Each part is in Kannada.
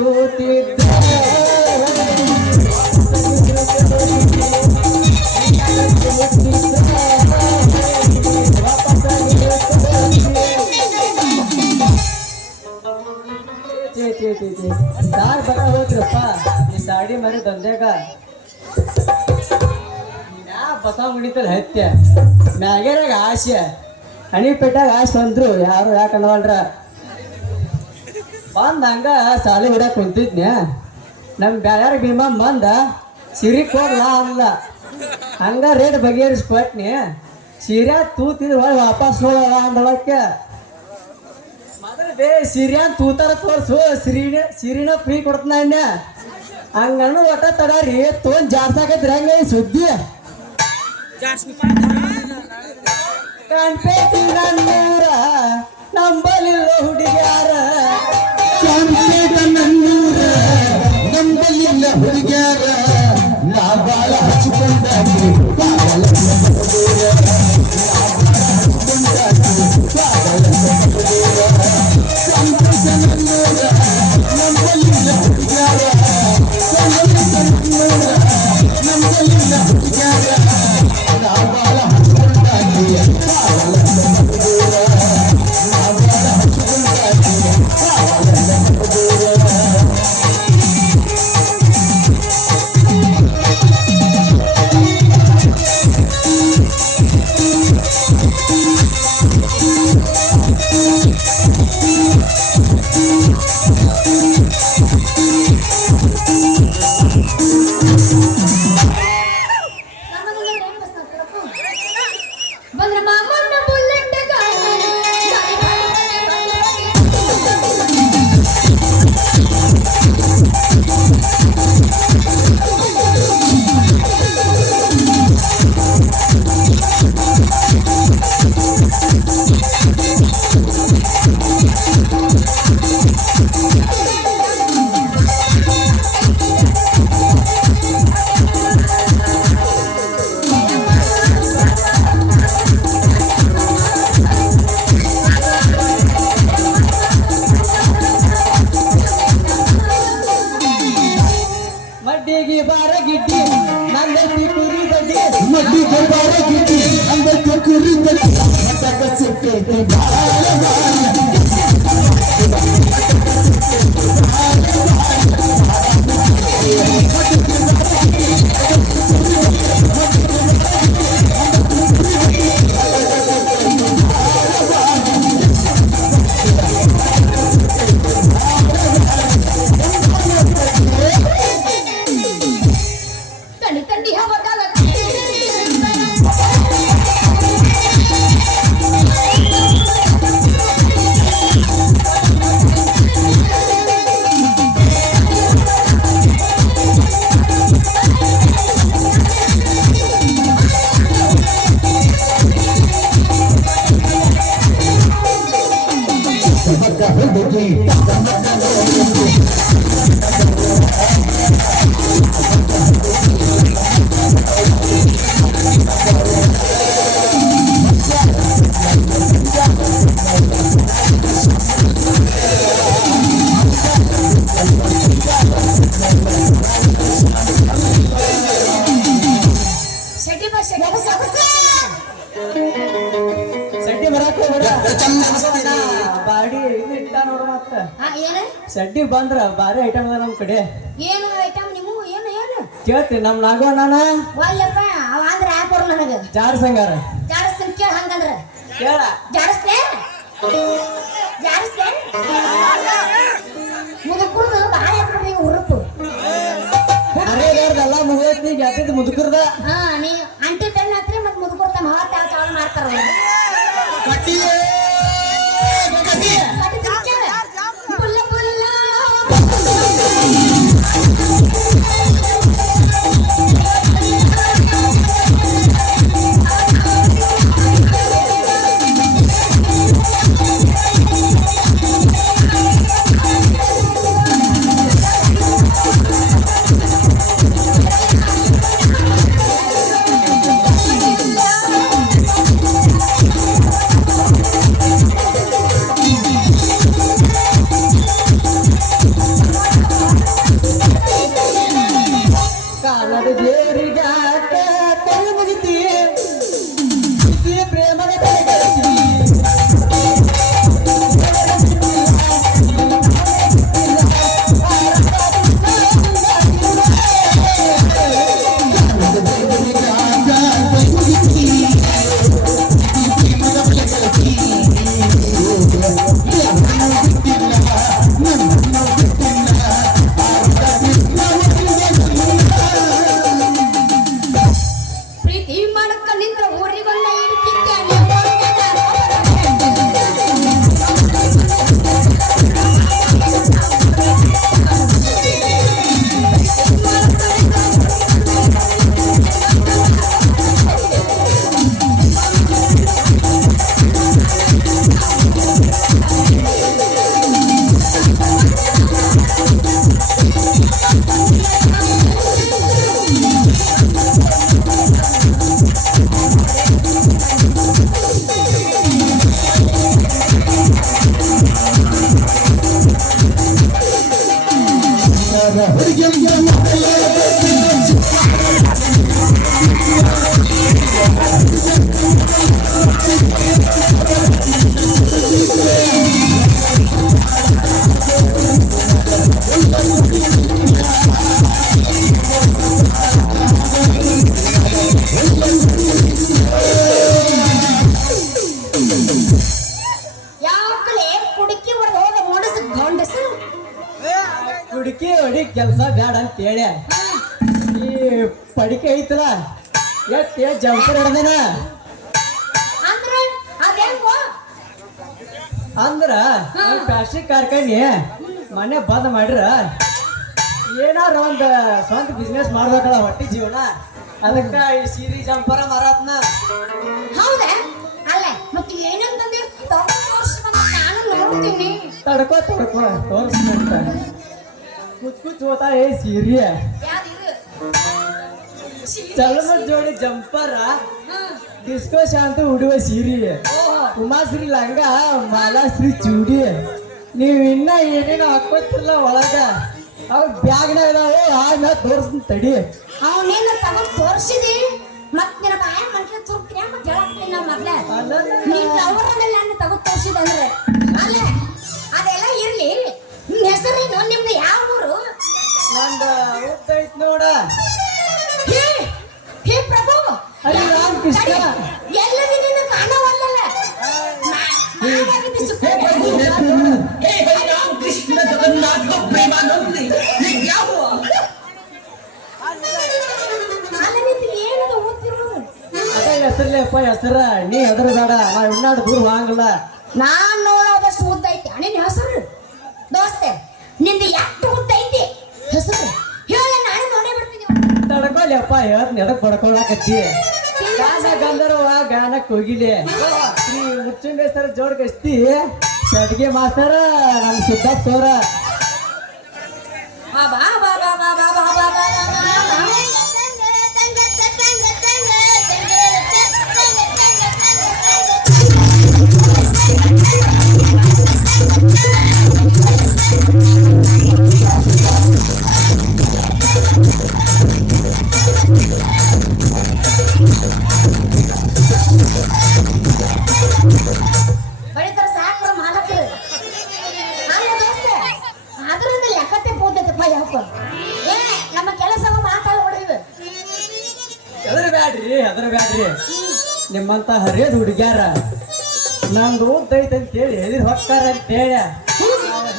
ತೂತಿದ್ದ ಸಾರ್ ಬರ ಹೋದ್ರಪ್ಪ ಈ ಸಾಡಿ ಮರಿ ದಂದ್ಯಾಗ ಯಾ ಬಸವ ಮುಣಿತಲ್ಲ ಹತ್ಯ ಮ್ಯಾಗೇರಾಗ ಆಸೆ ಹಣಿಪೇಟಾಗ ಆಸೆ ಬಂದ್ರು ಯಾರು ಯಾಕಂದವಲ್ರ ಬಂದ ಹಂಗ ಸಾಲಿ ಹಿಡಕ್ ಕುಂತಿದ್ನ್ಯ ನಮ್ ಬ್ಯಾರ ಭೀಮಾ ಬಂದ ಸಿರಿಕ್ ಹೋಗ್ಲಾ ಅಲ್ಲ ಹಂಗ ರೇಟ್ ಬಗೆಹರಿಸ್ಕೊಟ್ನಿ ಸೀರೆ ತೂತಿದ್ ಹೊಳ್ ವಾಪಸ್ ನೋಡಲ್ಲ ಅಂದಳಕ್ಕೆ ಮೊದಲು ಬೇ ಸೀರೆ ತೂತಾರ ತೋರ್ಸು ಸಿರಿನ ಫ್ರೀ ಕೊಡ್ತಾನ ಅಣ್ಣ ಹಂಗಣ್ಣು ಒಟ್ಟ ತಡಾರಿ ತೊಗೊಂಡ್ ಜಾಡ್ಸಾಕೈತ್ರಿ ಹಂಗ ಈ ಸುದ್ದಿ ಕಣ್ಪೇಟಿ ನನ್ನೂರ ನಂಬಲಿಲ್ಲ ಹುಡುಗ್ಯಾರ ನನ್ನೂರ ನಂಬಲಿಲ್ಲ ಹುಡುಗ್ಯಾರ ನಾ ಬಾಳ ಹಚ್ಚಿಕೊಂಡಾಗಿ ಸಡ್ಡಿ ಬಂದ್ರ ಬಾರಿ ಐಟಮ್ ಅದ ನಮ್ ಕಡೆ ಏನು ಐಟಮ್ ನೀವು ಏನು ಕೇಳ್ತೀನಿ ನಮ್ ನಾಗವಣ್ಣನ ಒಲ್ಲಪ್ಪ ಅವ ಅಂದ್ರೆ ಯಾಕೆ ಬರಲ್ಲ ನನಗೆ ಜಾಡ್ಸಂಗಾರ ಜಾಡಿಸ್ತೀನಿ ಕೇಳ ಹಂಗಂದ್ರ ಕೇಳ ಜಾಡಿಸ್ತೆ ಮುದುಕುರ್ದು ಭಾಳ ಹಾಕ್ಬಿಡ್ರಿ ಉರುಪು ಅರೇದಾರ್ದೆಲ್ಲ ಮುಗಿದೈತಿ ಜಾತಿದ್ ಮುದುಕರ್ದ ಹಾ ನೀ ಅಂಟಿ ಟನ್ ಹತ್ರಿ ಮತ್ತೆ ಮುದುಕುರ್ತ ಮಹಾತ್ ಯಾವ ಚಾವಲ್ ಮಾಡ್ತಾರ ಯಾಕ ಕೈ ಮುಗಿತಿ ಈ ಪ್ರೇಮದ ಕೈಗೆಳತಿ ಪ್ರೀತಿ ಮಾಡಕ್ಕ ನಿಂತ್ರ ಊರಿಗೊಂದ ಇಡ್ತಿದ್ದೆ ಯಾಕಲೆ ಕುಡುಕಿ ಹೊಡೆದು ಹೋದ ಮೊಡಸ ಗಂಡಸು ಹುಡುಕಿ ಹೊಡಿ ಕೆಲಸ ಬೇಡ ಅಂತ ಹೇಳಿ ಈ ಪಡಿಕೆ ಐತಲ್ಲ ಎತ್ತಿ ಜಂಪರ್ ಹಿಡ್ದೇನ ಅಂದ್ರೆ ಅದೇಂಗೋ ಅಂದ್ರ ಪ್ಲಾಸ್ಟಿಕ್ ಕಾರ್ಖಾನೆ ಮನೆ ಬಂದ್ ಮಾಡ್ರ ಏನಾರ ಒಂದ್ ಸ್ವಂತ ಬಿಸ್ನೆಸ್ ಮಾಡ್ಬೇಕಲ್ಲ ಹೊಟ್ಟಿ ಜೀವನ ಅದಕ್ಕ ಈ ಸೀರೆ ಜಂಪರ ಮಾರಾತ್ನ ಹೌದಾ ಅಲ್ಲ ಮತ್ತೆ ಏನಂತಂದ್ರೆ ನಾನು ನೋಡ್ತೀನಿ ತಡ್ಕೋ ತೋರಿಸ್ಬೇಕ ಕುಚ್ ಹೋತಾ ಏ ಸೀರೆ ಯಾವ್ದಿದು ಚಲಮಟ್ ಜೋಡಿ ಜಂಪರ ಡಿಸ್ಕೋ ಶಾಂತ ಉಡುವ ಸೀರೆ ಉಮಾಶ್ರೀ ಲಂಗ ಮಾಲಾಶ್ರೀ ಚೂಡಿ ನೀವ್ ಇನ್ನ ಏನೇನೋ ಹಾಕೋತಿರ್ಲ ಒಳಗ ಅವ್ ಬ್ಯಾಗ್ನ ಇದಾವೆ ಆಮೇಲೆ ತೋರಿಸ್ತೀನಿ ತಡಿ ಅವನೇನು ತಗೊಂಡ್ ತೋರಿಸಿದಿ ಮತ್ ನಿನ್ನ ಬಾಯ ಮನ್ಕೆ ತುರ್ತೀನಿ ಮತ್ತೆ ಹೇಳಕ್ತೀನಿ ನಾ ಮೊದ್ಲ ನೀನ್ ಅವರನ್ನೆಲ್ಲ ನನ್ನ ತಗೊಂಡ್ ತೋರಿಸಿದ ಅಂದ್ರೆ ಅಲ್ಲ ಅದೆಲ್ಲ ಇರ್ಲಿ ನಿಮ್ ಹೆಸರೇನು ನಿಮ್ದು ಯಾವ ಊರು ನಂದ ಉದ್ದೈತ್ ನೋಡ ಹೇ ಹೇ ಪ್ರಭು ಅಲ್ಲಿ ರಾಮಕೃಷ್ಣ. ಎಲ್ಲದಿ ನಿನ್ನ ಕಾಣವಲ್ಲಲ್ಲ हे राम कृष्ण जगन्नाथ प्रेमानंद ये क्या हुआ ಅಲ್ಲ ನಿಂತು ಏನದು ಓದ್ತಿರೋದು ಅದ ಹೆಸರ್ಲೇಪ್ಪ ಹೆಸರ ನೀ ಹೆದರ ಬೇಡ ನಾ ಇನ್ನಾಡು ದೂರ ಹೋಗಂಗಿಲ್ಲ ನಾನ್ ನೋಡೋದಷ್ಟು ಉದ್ದ ಐತಿ ನಿನ್ನ ಹೆಸರು ದೋಸ್ತೆ ನಿಂದು ಎಷ್ಟು ಉದ್ದ ಐತಿ ಹೆಸರು ಹೇಳ ನಾನು ನೋಡೇ ಬಿಡ್ತೀನಿ ತಡ್ಕೊಲ್ಲಪ್ಪ ಹೇಳ್ತೀನಿ ಎದಕ್ ಬಡ್ಕೊಳಕತ್ತಿ ಗಾನ ಗಂಧರ್ವ ಗಾನಕ್ ಹೋಗಿಲಿ ಶ್ರೀ ಮುಚ್ಚುಂಡೇಶ್ವರ ಜೋಡ್ ಗಸ್ತಿ ಅಡ್ಗೆ ಮಾಸ್ತರ ನಮ್ ಸಿದ್ಧಾರ್ಥ ಸೋರ ಬಾ ಬಾ ಬಾ ಬಾ ಬಾ ಬಾ ಬಾ ಬಾ ಬಾ ಬಳಿತರ ಸಾಕ್ರ ಮಾಲಕರು ಅಲ್ಲ ದೋಸ್ತೆ ಅದರಿಂದ ಲೆಕ್ಕತ್ತೆ ಪೋದೈತಪ್ಪ ಯಾಕ ಏ ನಮ್ಮ ಕೆಲಸ ಮಾತಾಡ ಹೊಡೆಯುವ ಹೆದರ ಬ್ಯಾಡ್ರಿ ನಿಮ್ಮಂತ ಹರಿಯದ ಹುಡುಗ್ಯಾರ ನಂದು ಉದ್ದೈತೆ ಅಂತ ಹೇಳಿ ಎದಿರ್ ಹೊಕ್ಕಾರ ಅಂತ ಹೇಳಿ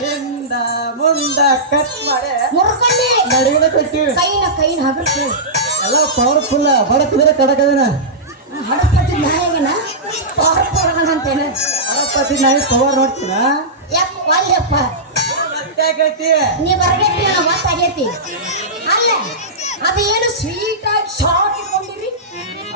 ಹಿಂದ ಮುಂದ ಕಟ್ ಮಾಡಿ ಮುರ್ಕೊಂಡಿ ನಡುವಿನ ಕೊಟ್ಟಿವಿ ಕೈನ ಹಗರ್ತು ಎಲ್ಲ ಪವರ್ಫುಲ್ ಬಡಕಿದ್ರೆ ಕಡಕದನ ಹಡಪಟ್ಟಿ ನಾಯಗನ ಪವರ್ಫುಲ್ ಅಂತೇನೆ ಅರಪ್ಪತಿ ನಾಯಿ ಪವರ್ ನೋಡ್ತೀನ ಯಾಕ ಒಲ್ಲೆಪ್ಪ ಆಗೈತಿ ನೀ ಬರಗಟ್ಟಿ ನನ್ನ ಗೊತ್ತಾಗೈತಿ ಅಲ್ಲ ಅದು ಏನು ಸ್ವೀಟ್ ಆಗಿ ಶಾರ್ಟ್ ಇಟ್ಕೊಂಡಿರಿ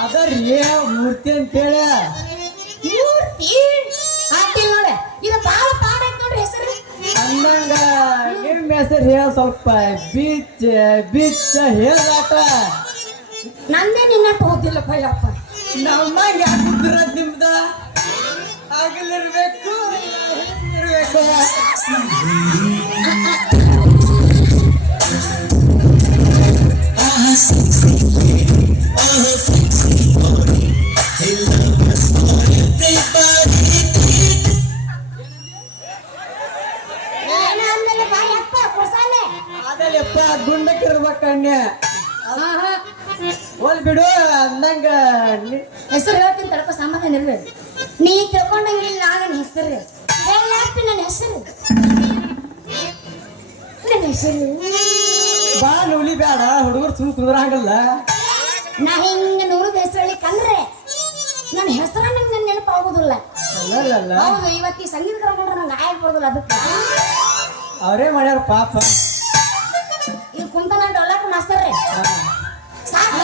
ಅದರಿ ಮೂರ್ತಿ ಅಂತೇಳಿ ಮೂರ್ತಿ ಆಗ್ತಿಲ್ಲ ನೋಡ ಇದು ಬಾಳ ಪಾಡ ಐತಿ ನೋಡ್ರಿ ಹೆಸರು ಅಂದಂಗ ನಿಮ್ಮ ಹೆಸರು ಹೇಳ ಸ್ವಲ್ಪ ಬೀಚ್ ಬೀಚ್ ಹೇಳಾಟ ನಂದೇ ನಿನ್ನ ಹೋದಿಲ್ಲಪ್ಪ ಯಪ್ಪ ನಮ್ಮ ಯಾಕಿದ್ರ ನಿಮ್ದ ಆಗಲಿರ್ಬೇಕು ಇರ್ಬೇಕು ah ಬಿಡು ಅಂದಂಗ ಹೆಸರು ಹೇಳ್ತೀನಿ ತಡಕ ಸಮಾಧಾನ ಇರ್ಲಿ. ನೀ ತಿಳ್ಕೊಂಡಂಗಿಲ್ಲ ನನ್ನ ಹೆಸರು ಹೇಳಪ್ಪಿ. ನನ್ನ ಹೆಸರು ಬಾ ನುಲಿ ಬೇಡ ಹುಡುಗರು ಸುಮ್ ಕುಂದ್ರಂಗಲ್ಲ. ನಾ ಹಿಂಗ ನೂರದ ಹೆಸರು ಹೇಳಿಕಂದ್ರೆ ನನ್ನ ಹೆಸರ ನಂಗೆ ನೆನಪು ಆಗುದಿಲ್ಲ. ಅಲ್ಲಲ್ಲ ಹೌದು, ಇವತ್ತು ಈ ಸಂಗೀತ ಕರ್ಕೊಂಡ್ರೆ ನಂಗೆ ಆಯಕ್ ಬರೋದಿಲ್ಲ. ಅದಕ್ಕೆ ಅವರೇ ಮಾಡ್ಯಾರ ಪಾಪ. ಈಗ ಕುಂತ ನಾನು ಡೊಲಾಕ್ ಮಾಸ್ತರ್ರಿ ಸಾಕು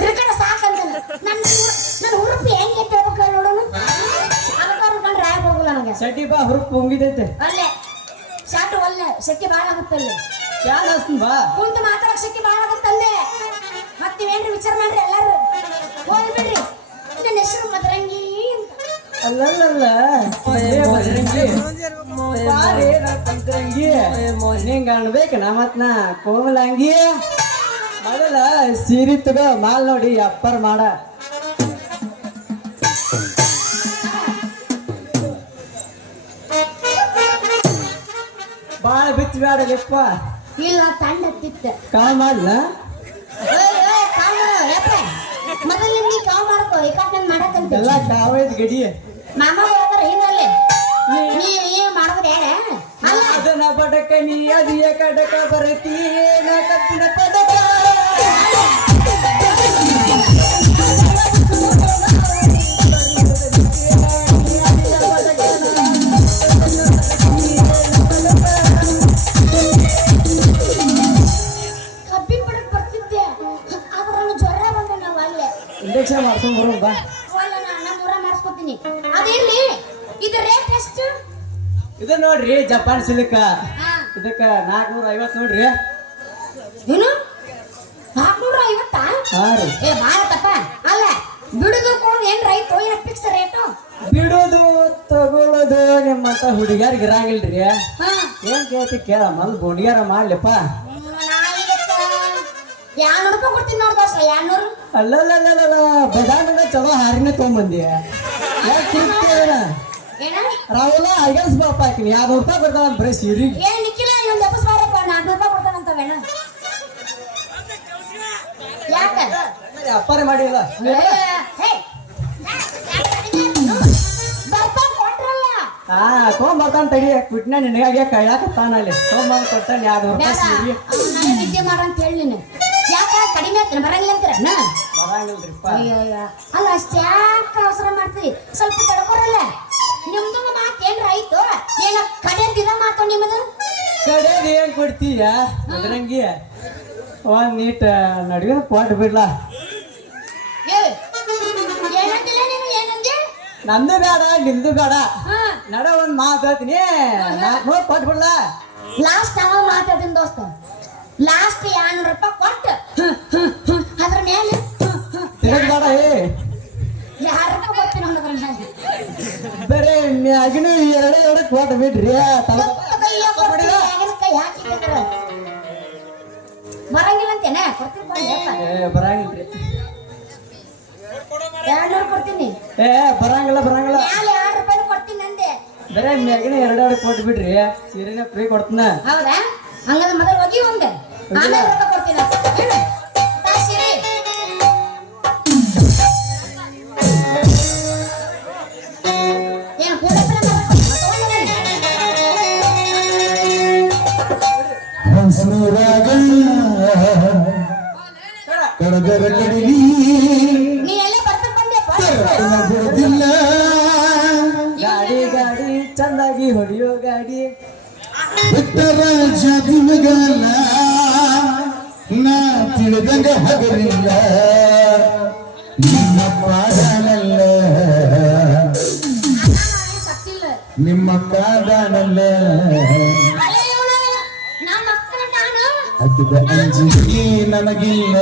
ಹಿರ್ಕಡ ಸಾಕಂತ ನನ್ನ ಹುರುಪಿ ಹೆಂಗೆ ಹೇಳ್ಬೇಕು ನೋಡೋಣ. ಅದಕ್ಕಾರು ಕಂಡ್ರೆ ಆಯಕ್ ಬರೋದಿಲ್ಲ ನನಗೆ. ಸಟಿ ಬಾ ಹುರುಪ್ ಮುಗಿದೈತೆ. ಅಲ್ಲೇ ಶಾಟು ಒಲ್ಲೆ ಶಕ್ತಿ ಭಾಳ ಆಗುತ್ತಲ್ಲೇ. ಯಾರು ಹಸ್ತೀನಿ ಬಾ. ಕುಂತು ಮಾತಾಡಕ್ ಶಕ್ತಿ ಭಾಳ ಆಗುತ್ತಲ್ಲೇ. ಮತ್ತೆ ನೀವೇನ್ರಿ ವಿಚಾರ ಮಾಡ್ರಿ ಎಲ್ಲಾರು ಹೋಗ್ಬಿಡ್ರಿ. ನನ್ನ ಹೆಸರು ಮದರಂಗಿ ಅಂತ. ಅಲ್ಲಲ್ಲ ಬಜರಂಗಿ ಬಾರಿ ಪಂಚರಂಗಿ ನಿಂಗ ಅನ್ಬೇಕ ನಾ ಮತ್ ನಾ ಕೋಮಲಂಗಿ. ಮೊದಲ ಸೀರೆ ತಗೋ ಮಾಲ್ ನೋಡಿ ಅಪ್ಪರ್ ಮಾಡ. ಬಾಳ ಬಿಚ್ಚ ಬೇಡ ಲೆಪ್ಪ. ಇಲ್ಲ ತಂಡ ಹತ್ತಿತ್ತ ಕಾಲ್ ಮಾಡ್ಲ. ಮೊದಲು ನೀ ಕಾವು ಮಾಡ್ಕೋ ಏಕಾಟ್ ನನ್ ಮಾಡಕ್ಕಂತ ಎಲ್ಲ ಕಾವೈತ್ ಗಡಿ. ಮಾಮ ಹೋಗ್ತಾರ ಹಿಂದಲ್ಲಿ ನೀ ಏನ್ ಮಾಡೋದು ಯಾರ ಅಲ್ಲ. ಅದನ್ನ ಪಡಕ ನೀ ಅದಿಯ ಕಡಕ ಬರತಿ ನಾ ಕತ್ತಿನ ಪದಕ. ಕಬ್ಬಿ ಪಡಕ್ ಬರ್ತಿದ್ದೆ ಆದ್ರೆ ನನ್ನ ಜ್ವರ ಬಂದ ನಾವು ಅಲ್ಲೇ ಇಂಜೆಕ್ಷನ್ ಮಾಡ್ಕೊಂಡ್ ಬರೋಣ ಬಾ. ಅಲ್ಲ ನಮ್ಮ ಊರ ಮಾಡಿಸ್ಕೊತೀನಿ. ಅದಿರ್ಲಿ ಇದು ರೇಟ್ ಎಷ್ಟು? ಇದು ನೋಡ್ರಿ ಜಪಾನ್ ಸಿಲ್ಕ. ಹಾ ಇದಕ್ಕ 450 ನೋಡ್ರಿ. ಏನು 450? ಹಾ ರೀ. ಏ ಭಾಳ ತಪ್ಪ ಅಲ್ಲ. ಬಿಡುದು ಕೊಡೋದು ಏನ್ ರೈತ ಏನ ಫಿಕ್ಸ್ ರೇಟು? ಬಿಡೋದು ತಗೊಳ್ಳೋದು ನಿಮ್ಮಂತ ಹುಡುಗಿಯರ್ಗೆ ಇರಂಗಿಲ್ರಿ. ಹಾ ಏನ್ ಕೇಳ್ತಿ ಕೇಳ ಮೊದಲು ಹುಡುಗಿಯರ ಮಾಡ್ಲಿಪ್ಪ. ನಾ ಇದಕ್ಕ 200 ರೂಪಾಯಿ ಕೊಡ್ತೀನಿ ನೋಡ್ ದೋಸ್ತ. 200. ಅಲ್ಲಲ್ಲಲ್ಲ ಬದಾಮಿನ ಚಲೋ ಹಾರಿನ ತೊಗೊಂಬಂದಿ. ಯಾಕೆ ತಿಂತೇನ ಏನ ರಾಹುಲ ಅಗಲ್ಸ್ ಬಾಪ ಹಾಕಿನಿ 200 ರೂಪಾಯಿ ಬರ್ತಾವ ಬರೀ ಸೀರಿಗೆ. ಏನ್ ನಿಕ್ಕಿಲ್ಲ ಇವ್ನು ಎಪ್ಪಸ್ ಬಾರಪ್ಪ 400 ರೂಪಾಯಿ ಕೊಡ್ತಾನಂತವೇನ? ಯಾಕ ಅಪ್ಪಾರೆ ಮಾಡಿಲ್ಲ. ಬರ್ತಾ ಕೊಟ್ರಲ್ಲ. ಹಾ ತೊಗೊಂಬರ್ತಾನ ತಡಿ. ಕುಟ್ನ ನಿನಗಾಗೆ ಕೈಯಾಕತ್ತಾನ ಅಲ್ಲಿ ತೊಗೊಂಬಂದ್ ಕೊಡ್ತಾನೆ 200 ರೂಪಾಯಿ ಸೀರೆ. ನಾನೇ ವಿದ್ಯೆ ಮಾಡ ಅಂತ ಹೇಳಿ ನೀನು. ಯಾಕ ಕಡಿಮೆ ಆಗ್ತಾನೆ ಬರಂಗಿಲ್ಲ ಅಂತೀರ ಬರಂಗಿಲ್ರಿಪ್ಪ. ಅಲ್ಲ ಅಷ್ಟ್ಯಾಕ ಅವಸರ ಮಾಡ್ತೀವಿ ಸ್ವಲ್ಪ ತಡ್ಕೊರಲ್ಲ. ನಿಮ್ದು ಮಾತು ಏನ್ರ ಆಯ್ತು ಏನ ಕಡೆ ದಿನ ಮಾತು ನಿಮ್ಮದು. ಸರಿಯಾಗಿ ಏನ್ ಕೊಡ್ತೀಯ ಅದ್ರಂಗಿ ಒಂದ್ ನೀಟ್ ನಡುವಿನ ಕೊಟ್ಟು ಬಿಡ್ಲಾ. ಏನಂತಿಲ್ಲ ನೀನು ಏನಂದೆ? ನಂದು ಬೇಡ ನಿಮ್ದು ಬೇಡ. ಹಾ ನಡ ಒಂದ್ ಮಾತು ಹೇಳ್ತೀನಿ ನೋಡಿ ಕೊಟ್ಟು ಬಿಡ್ಲಾ. ಲಾಸ್ಟ್ ನಾವ ಮಾತಾಡ್ತೀನಿ ದೋಸ್ತ. ಲಾಸ್ಟ್ 200 ರೂಪಾಯಿ ಕೊಟ್ಟು ಅದ್ರ ಮೇಲೆ ತಿರುಗ್ ಬೇಡ. 2 ರೂಪಾಯಿ ಕೊಡ್ತೀನಿ ಅನ್ನೋದ್ರ ಮೇಲೆ ಬೇರೆ ಮ್ಯಾಗಿನ ಎರಡು ಕೊಟ್ಟು ಬಿಡ್ರಿ. ಕೈ ಹಾಕಿದ್ರೆ ಬರಂಗಿಲ್ಲ ಅಂತೇನೆ ಕೊಡ್ತೀನಿ. ಬರಂಗಿಲ್ರಿ. 200 ಕೊಡ್ತೀನಿ. ಬರಂಗಿಲ್ಲ ಬರಂಗಿಲ್ಲ. ಮ್ಯಾಲೆ 2 ರೂಪಾಯಿ ಕೊಡ್ತೀನಿ ಅಂದೆ. ಬೇರೆ ಮ್ಯಾಗಿನ ಎರಡು ಕೊಟ್ಟು ಬಿಡ್ರಿ. ಸೀರೆನ ಫ್ರೀ ಕೊಡ್ತೀನ. ಹೌದಾ? ಹಂಗಾದ್ರೆ ಮೊದಲು ಹೋಗಿ ಒಂದೆ ಆಮೇಲೆ ರೊಕ್ಕ ಕೊಡ್ತೀನಿ ಅಂತ. ಹೇಳು. ತಾ ಸೀರೆ. ಏನು ಕೂಡಪ್ಪ ಹಸುರಾಗ ಕಡದರ ಕಡಿಲಿ ನೀ ಎಲ್ಲ ಬರ್ತಾ ಬಂದೆಪ್ಪ. ಬಿಡುದಿಲ್ಲ. ಗಾಡಿ ಗಾಡಿ ಚಂದಾಗಿ ಹೊಡಿಯೋ ಗಾಡಿ. ಬಿಟ್ಟರ ಜಾತಿ ಮಗಲ್ಲ ನಾ ತಿಳಿದಂಗ ಹಗಲಿಲ್ಲ. ನಿಮ್ಮ ಪಾಡನಲ್ಲ ಸತ್ತಿಲ್ಲ. ನಿಮ್ಮ ಕಾಡನಲ್ಲ. ಅಲೆ ಇವಳು ನಮ್ಮ ಅಕ್ಕನ ನಾನು ಹತ್ತಿದ ಅಂಜಿಕೆ ನನಗಿಲ್ಲ.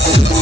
¡Suscríbete